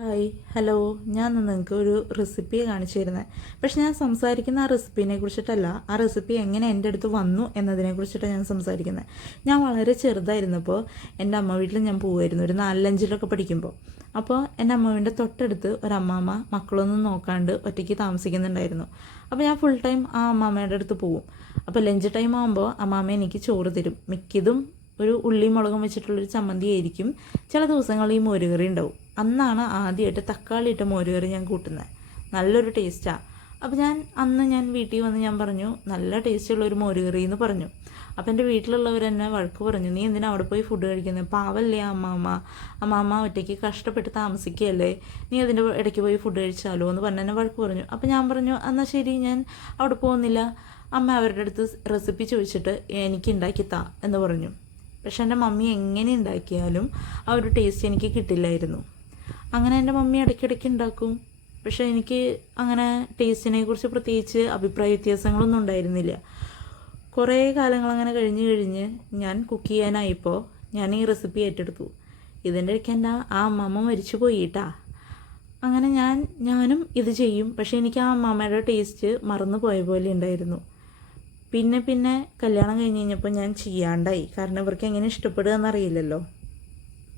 Hi hello ഞാൻ നിങ്ങൾക്ക് ഒരു റെസിപ്പി കാണിച്ചു തരുന്നത്. പക്ഷെ ഞാൻ സംസാരിക്കുന്ന ആ റെസിപ്പീനെ കുറിച്ചിട്ടല്ല, ആ റെസിപ്പി എങ്ങനെ എൻ്റെ അടുത്ത് വന്നു എന്നതിനെ കുറിച്ചിട്ടാണ് ഞാൻ സംസാരിക്കുന്നത്. ഞാൻ വളരെ ചെറുതായിരുന്നപ്പോൾ എൻ്റെ അമ്മ വീട്ടിൽ ഞാൻ പോകുമായിരുന്നു, ഒരു 4-5 പഠിക്കുമ്പോൾ. അപ്പോൾ എൻ്റെ അമ്മേൻ്റെ തൊട്ടടുത്ത് ഒരമ്മാമ്മ മക്കളൊന്നും നോക്കാണ്ട് ഒറ്റയ്ക്ക് താമസിക്കുന്നുണ്ടായിരുന്നു. അപ്പോൾ ഞാൻ ഫുൾ ടൈം ആ അമ്മാമ്മയുടെ അടുത്ത് പോകും. അപ്പോൾ ലഞ്ച് ടൈം ആകുമ്പോൾ അമ്മാമ്മ എനിക്ക് ചോറ് തരും. മിക്കതും ഒരു ഉള്ളിയും മുളകും വെച്ചിട്ടുള്ളൊരു ചമ്മന്തി ആയിരിക്കും. ചില ദിവസങ്ങളിൽ ഈ മോരുകറി ഉണ്ടാവും. അന്നാണ് ആദ്യമായിട്ട് തക്കാളി ഇട്ട മോരുകറി ഞാൻ കൂട്ടുന്നത്. നല്ലൊരു ടേസ്റ്റാണ്. അപ്പോൾ ഞാൻ വീട്ടിൽ വന്ന് ഞാൻ പറഞ്ഞു, നല്ല ടേസ്റ്റുള്ളൊരു മോരുകറി എന്ന് പറഞ്ഞു. അപ്പോൾ എൻ്റെ വീട്ടിലുള്ളവർ എന്നെ വഴക്ക് പറഞ്ഞു, നീ എന്തിനാ അവിടെ പോയി ഫുഡ് കഴിക്കുന്നത്? പാവല്ലേ അമ്മാമ്മ ഒറ്റയ്ക്ക് കഷ്ടപ്പെട്ട് താമസിക്കുകയല്ലേ, നീ അതിൻ്റെ ഇടയ്ക്ക് പോയി ഫുഡ് കഴിച്ചാലോ എന്ന് പറഞ്ഞ് എന്നെ വഴക്ക് പറഞ്ഞു. അപ്പോൾ ഞാൻ പറഞ്ഞു, എന്നാൽ ശരി, ഞാൻ അവിടെ പോകുന്നില്ല, അമ്മ അവരുടെ അടുത്ത് റെസിപ്പി ചോദിച്ചിട്ട് എനിക്ക് ഉണ്ടാക്കി താ എന്ന് പറഞ്ഞു. പക്ഷെ എൻ്റെ മമ്മി എങ്ങനെ ഉണ്ടാക്കിയാലും ആ ഒരു ടേസ്റ്റ് എനിക്ക് കിട്ടില്ലായിരുന്നു. അങ്ങനെ എൻ്റെ മമ്മി ഇടയ്ക്കിടയ്ക്ക് ഉണ്ടാക്കും, പക്ഷെ എനിക്ക് അങ്ങനെ ടേസ്റ്റിനെ കുറിച്ച് പ്രത്യേകിച്ച് അഭിപ്രായ വ്യത്യാസങ്ങളൊന്നും ഉണ്ടായിരുന്നില്ല. കുറേ കാലങ്ങൾ അങ്ങനെ കഴിഞ്ഞ് ഞാൻ കുക്ക് ചെയ്യാനായപ്പോൾ ഞാൻ ഈ റെസിപ്പി ഏറ്റെടുത്തു. ഇതിൻ്റെ ഇടയ്ക്ക് എൻ്റെ ആ അമ്മമ്മ മരിച്ചു പോയിട്ടാ. അങ്ങനെ ഞാനും ഇത് ചെയ്യും, പക്ഷേ എനിക്ക് ആ അമ്മമ്മയുടെ ടേസ്റ്റ് മറന്നു പോയ പോലെ ഉണ്ടായിരുന്നു. പിന്നെ കല്യാണം കഴിഞ്ഞപ്പോൾ ഞാൻ ചെയ്യാണ്ടായി. കാരണം ഇവർക്ക് എങ്ങനെ ഇഷ്ടപ്പെടുക എന്നറിയില്ലല്ലോ.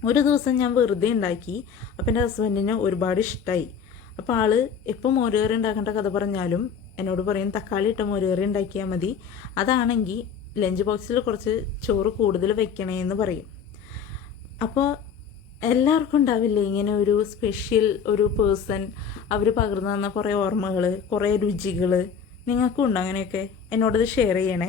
ഒരു ദിവസം ഞാൻ വെറുതെ ഉണ്ടാക്കി. അപ്പം എൻ്റെ ഹസ്ബൻഡിന് ഒരുപാട് ഇഷ്ടമായി. അപ്പോൾ ആൾ എപ്പോൾ മോരുകറി ഉണ്ടാക്കേണ്ട കഥ പറഞ്ഞാലും എന്നോട് പറയും, തക്കാളി ഇട്ട മോരുകറി ഉണ്ടാക്കിയാൽ മതി, അതാണെങ്കിൽ ലഞ്ച് ബോക്സിൽ കുറച്ച് ചോറ് കൂടുതൽ വെക്കണേന്ന് പറയും. അപ്പോൾ എല്ലാവർക്കും ഉണ്ടാവില്ലേ ഇങ്ങനെ ഒരു സ്പെഷ്യൽ ഒരു പേഴ്സൺ, അവർ പകർന്നു തന്ന കുറേ ഓർമ്മകൾ, കുറേ രുചികൾ. നിങ്ങൾക്കും ഉണ്ടോ അങ്ങനെയൊക്കെ? എന്നോടത് ഷെയർ ചെയ്യണേ.